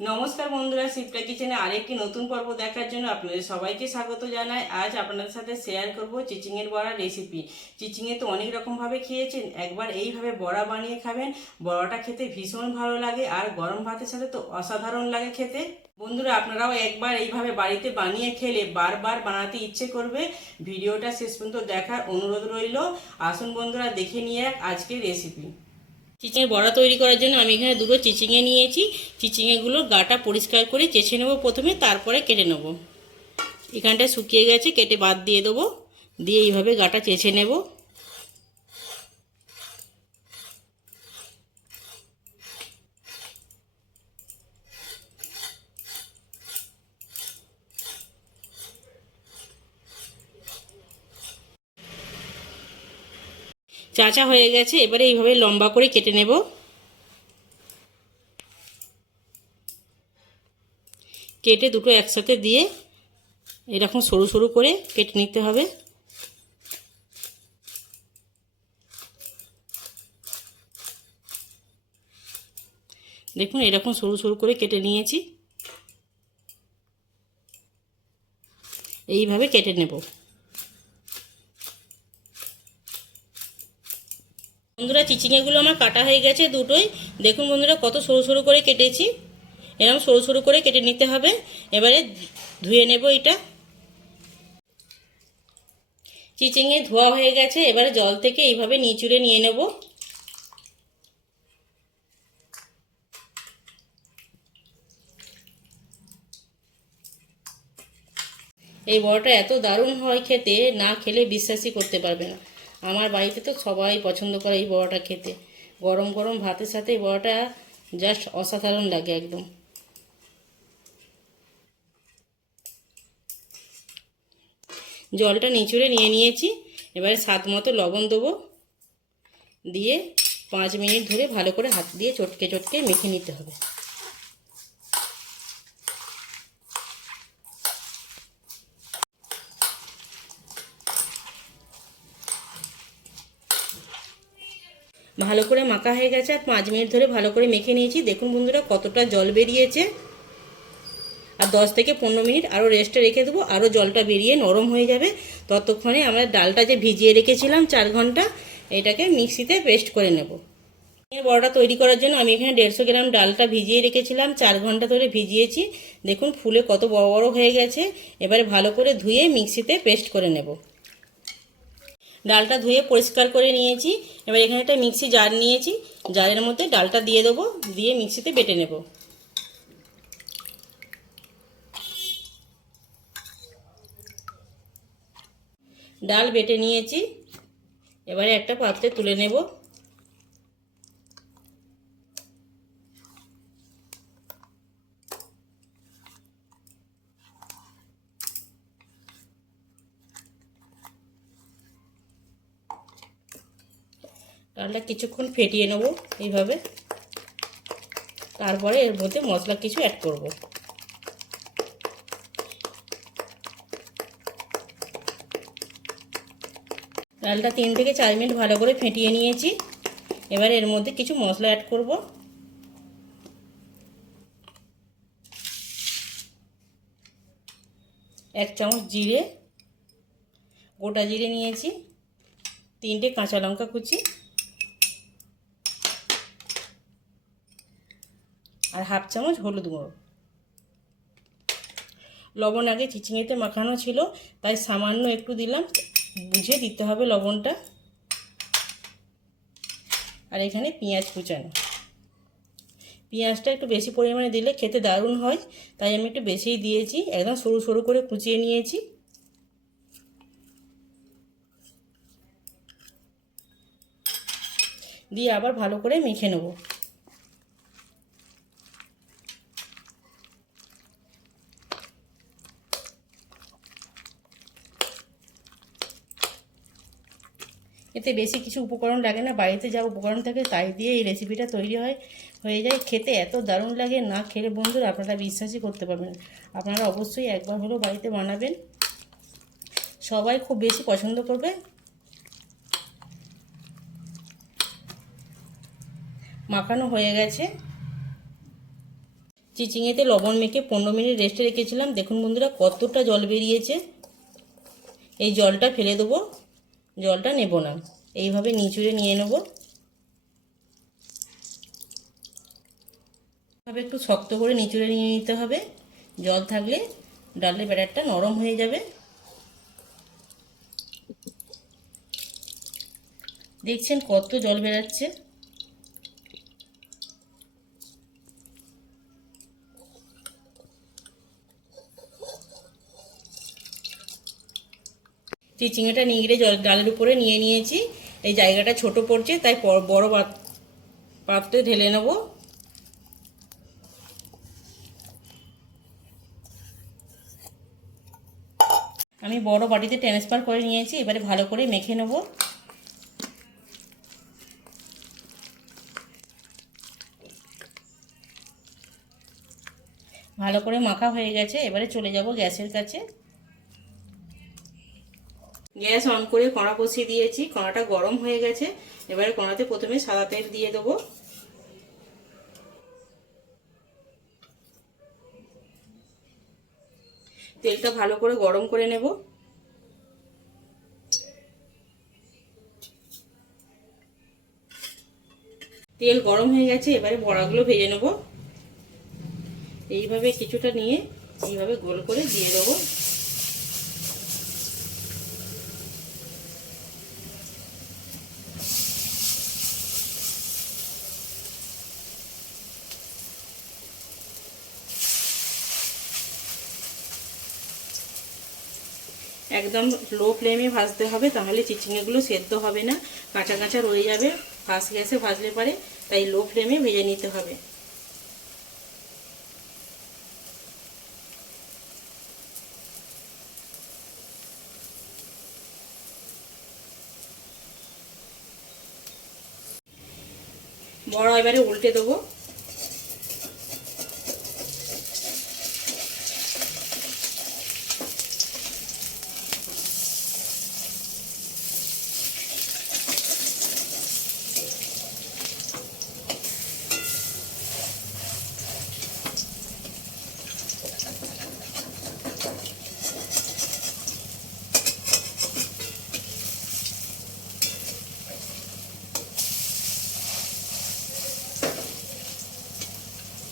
নমস্কার বন্ধুরা, শিপ্রা কিচেনে আরেকটি নতুন পর্ব দেখার জন্য আপনাদের সবাইকে স্বাগত জানাই। আজ আপনাদের সাথে শেয়ার করব চিচিংয়ের বড়া রেসিপি। চিচিংয়ে তো অনেক রকমভাবে খেয়েছেন, একবার এইভাবে বড়া বানিয়ে খাবেন। বড়াটা খেতে ভীষণ ভালো লাগে আর গরম ভাতের সাথে তো অসাধারণ লাগে খেতে। বন্ধুরা, আপনারাও একবার এইভাবে বাড়িতে বানিয়ে খেলে বারবার বানাতে ইচ্ছে করবে। ভিডিওটা শেষ পর্যন্ত দেখার অনুরোধ রইল। আসুন বন্ধুরা, দেখে নিয়ে আজকের রেসিপি। চিচিংয়ের বড়া তৈরি করার জন্য আমি এখানে দুটো চিচিঙে নিয়েছি। চিচিঙেগুলোর গাটা পরিষ্কার করে চেঁচে নেব প্রথমে, তারপরে কেটে নেব। এখানটায় শুকিয়ে গেছে, কেটে বাদ দিয়ে দেবো। দিয়ে এইভাবে গাটা চেঁচে নেব। চাচা হয়ে গেছে, এবারে এইভাবে লম্বা করে কেটে নেব। কেটে দুটো একসাথে দিয়ে এরকম সরু সরু করে কেটে নিতে হবে। দেখুন, এরকম সরু সরু করে কেটে নিয়েছি। এইভাবে কেটে নেব। বন্ধুরা, চিচিঙেগুলো আমার কাটা হয়ে গেছে দুটোই। দেখুন বন্ধুরা, কত সরু সরু করে কেটেছি। এরকম সরু সরু করে কেটে নিতে হবে। এবারে ধুয়ে নেব এটা। চিচিঙে ধোয়া হয়ে গেছে, এবারে জল থেকে এইভাবে নিচুড়ে নিয়ে নেব। এই বড়াটা এত দারুণ হয় খেতে, না খেলে বিশ্বাসই করতে পারবে না। আমার বাড়িতে তো সবাই পছন্দ করে এই বড়াটা খেতে। গরম গরম ভাতের সাথে এই বড়াটা জাস্ট অসাধারণ লাগে একদম। জলটা নিচুড়ে নিয়ে নিয়েছি। এবারে স্বাদ মতো লবণ দেবো। দিয়ে 5 মিনিট ধরে ভালো করে হাত দিয়ে চটকে চটকে মেখে নিতে হবে। ভালো করে মাখা হয়ে গেছে আর 5 মিনিট ধরে ভালো করে মেখে নিয়েছি। দেখুন বন্ধুরা, কতটা জল বেরিয়েছে। আর 10 থেকে 15 মিনিট আরও রেস্টে রেখে দেবো, আরও জলটা বেরিয়ে নরম হয়ে যাবে। ততক্ষণে আমরা ডালটা যে ভিজিয়ে রেখেছিলাম 4 ঘন্টা, এটাকে মিক্সিতে পেস্ট করে নেব। বড়াটা তৈরি করার জন্য আমি এখানে 150 গ্রাম ডালটা ভিজিয়ে রেখেছিলাম, 4 ঘন্টা ধরে ভিজিয়েছি। দেখুন ফুলে কত বড় বড় হয়ে গেছে। এবারে ভালো করে ধুয়ে মিক্সিতে পেস্ট করে নেব। ডালটা ধুয়ে পরিষ্কার করে নিয়েছি। এবার এখানে একটা মিক্সি জার নিয়েছি, জারের মধ্যে ডালটা দিয়ে দেবো, দিয়ে মিক্সিতে বেটে নেব। ডাল বেটে নিয়েছি, এবারে একটা পাত্রে তুলে নেব। ডালটা কিছুক্ষণ ফেটিয়ে নেব এইভাবে। তারপরে এর মধ্যে মশলা কিছু অ্যাড করব। ডালটা 3 থেকে 4 মিনিট ভালো করে ফেটিয়ে নিয়েছি। এবার এর মধ্যে কিছু মশলা অ্যাড করব। 1 চামচ জিরে, গোটা জিরে নিয়েছি, 3টে কাঁচা লঙ্কা কুচি, আর 1/2 চামচ হলুদ গুঁড়ো। লবণ আগে চিচিঙেতে মাখানো ছিল, তাই সামান্য একটু দিলাম, বুঝে দিতে হবে লবণটা। আর এখানে পেঁয়াজ কুচানো। পেঁয়াজটা একটু বেশি পরিমাণে দিলে খেতে দারুণ হয়, তাই আমি একটু বেশিই দিয়েছি। একদম সরু সরু করে কুচিয়ে নিয়েছি। দিয়ে আবার ভালো করে মেখে নেব। এতে বেশি কিছু উপকরণ লাগে না, বাড়িতে যা উপকরণ থাকে তাই দিয়ে এই রেসিপিটা তৈরি হয়ে যায়। খেতে এত দারুণ লাগে, না খেলে বন্ধুরা আপনারা বিশ্বাসই করতে পারবেন। আপনারা অবশ্যই একবার হলেও বাড়িতে বানাবেন, সবাই খুব বেশি পছন্দ করবে। মাখানো হয়ে গেছে। চিচিঙেতে লবণ মেখে 15 মিনিট রেস্টে রেখেছিলাম। দেখুন বন্ধুরা কতটা জল বেরিয়েছে। এই জলটা ফেলে দেবো, জলটা নেব না, এইভাবে নিচুড়ে নিয়ে নেব। এভাবে একটু শক্ত করে নিচুড়ে নিয়ে নিতে হবে, জল থাকলে ডালের ব্যাটারটা নরম হয়ে যাবে। দেখছেন কত জল বেরাচ্ছে। চিচিঙেটা নিংড়ে ডালের উপরে নিয়ে নিয়েছি। এই জায়গাটা ছোট পড়ছে, তাই বড় পাত্রে ঢেলে নেব। আমি বড় বাটিতে ট্রান্সফার করে নিয়েছি। এবারে ভালো করে মেখে নেব। ভালো করে মাখা হয়ে গেছে। এবারে চলে যাব গ্যাসের কাছে। গ্যাস অন করে কড়া বসিয়ে দিয়েছি, কড়াটা গরম হয়ে গেছে। এবারে কড়াতে প্রথমে সাদা তেল দিয়ে দেবো। তেলটা ভালো করে গরম করে নেব। তেল গরম হয়ে গেছে, এবারে বড়াগুলো ভেজে নেব। এইভাবে কিছুটা নিয়ে এইভাবে গোল করে দিয়ে দেবো। একদম লো ফ্লেমে ভাজতে হবে, তাহলে চিচিঙেগুলো সেদ্ধ হবে না, কাঁচা কাঁচা রয়ে যাবে। ফাস্ট গ্যাসে ভাজলে পারে, তাই লো ফ্লেমে ভেজে নিতে হবে। বড়া এবারে উল্টে দেবো।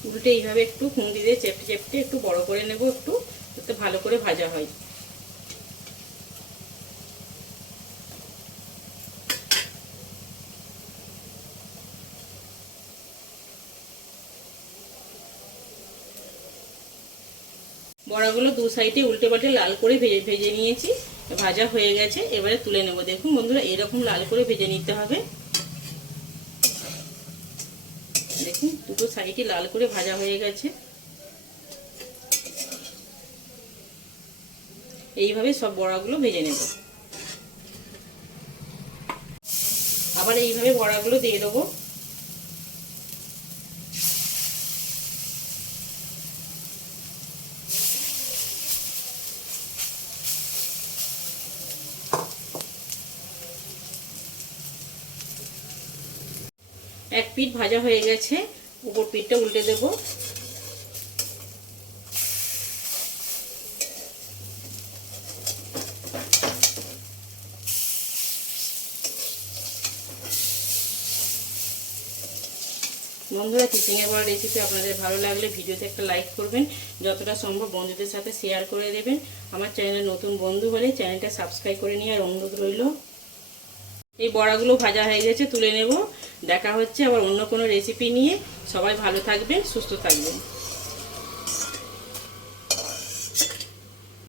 উল্টে এইভাবে একটু খুন্তি দিয়ে চেপে চেপে একটু বড় করে নেব, একটু যাতে ভালো করে ভাজা হয়। বড়াগুলো দু সাইডে উল্টে পাল্টে লাল করে ভেজে নিয়েছি, ভাজা হয়ে গেছে। এবারে তুলে নেব। দেখুন বন্ধুরা এরকম লাল করে ভেজে নিতে হবে। দেখুন দুটো সাইডে লাল করে ভাজা হয়ে গেছে। এইভাবে সব বড়াগুলো ভেজে নেব। আবার এইভাবে বড়াগুলো দিয়ে দেবো। এক পিঠ ভাজা হয়ে গেছে, উপর পিঠটা উল্টে দেব। বন্ধুরা চিচিঙের বড়া রেসিপি আপনাদের ভালো লাগলে ভিডিওতে একটা লাইক করবেন, যতটা সম্ভব বন্ধুদের সাথে শেয়ার করে দেবেন। আমার চ্যানেলে নতুন বন্ধু হলে চ্যানেলটা সাবস্ক্রাইব করে নিয়ে আর অনুরোধ রইল। এই বড়াগুলো ভাজা হয়ে গেছে, তুলে নেব। দেখা হচ্ছে আবার অন্য কোনো রেসিপি নিয়ে। সবাই ভালো থাকবেন, সুস্থ থাকবেন।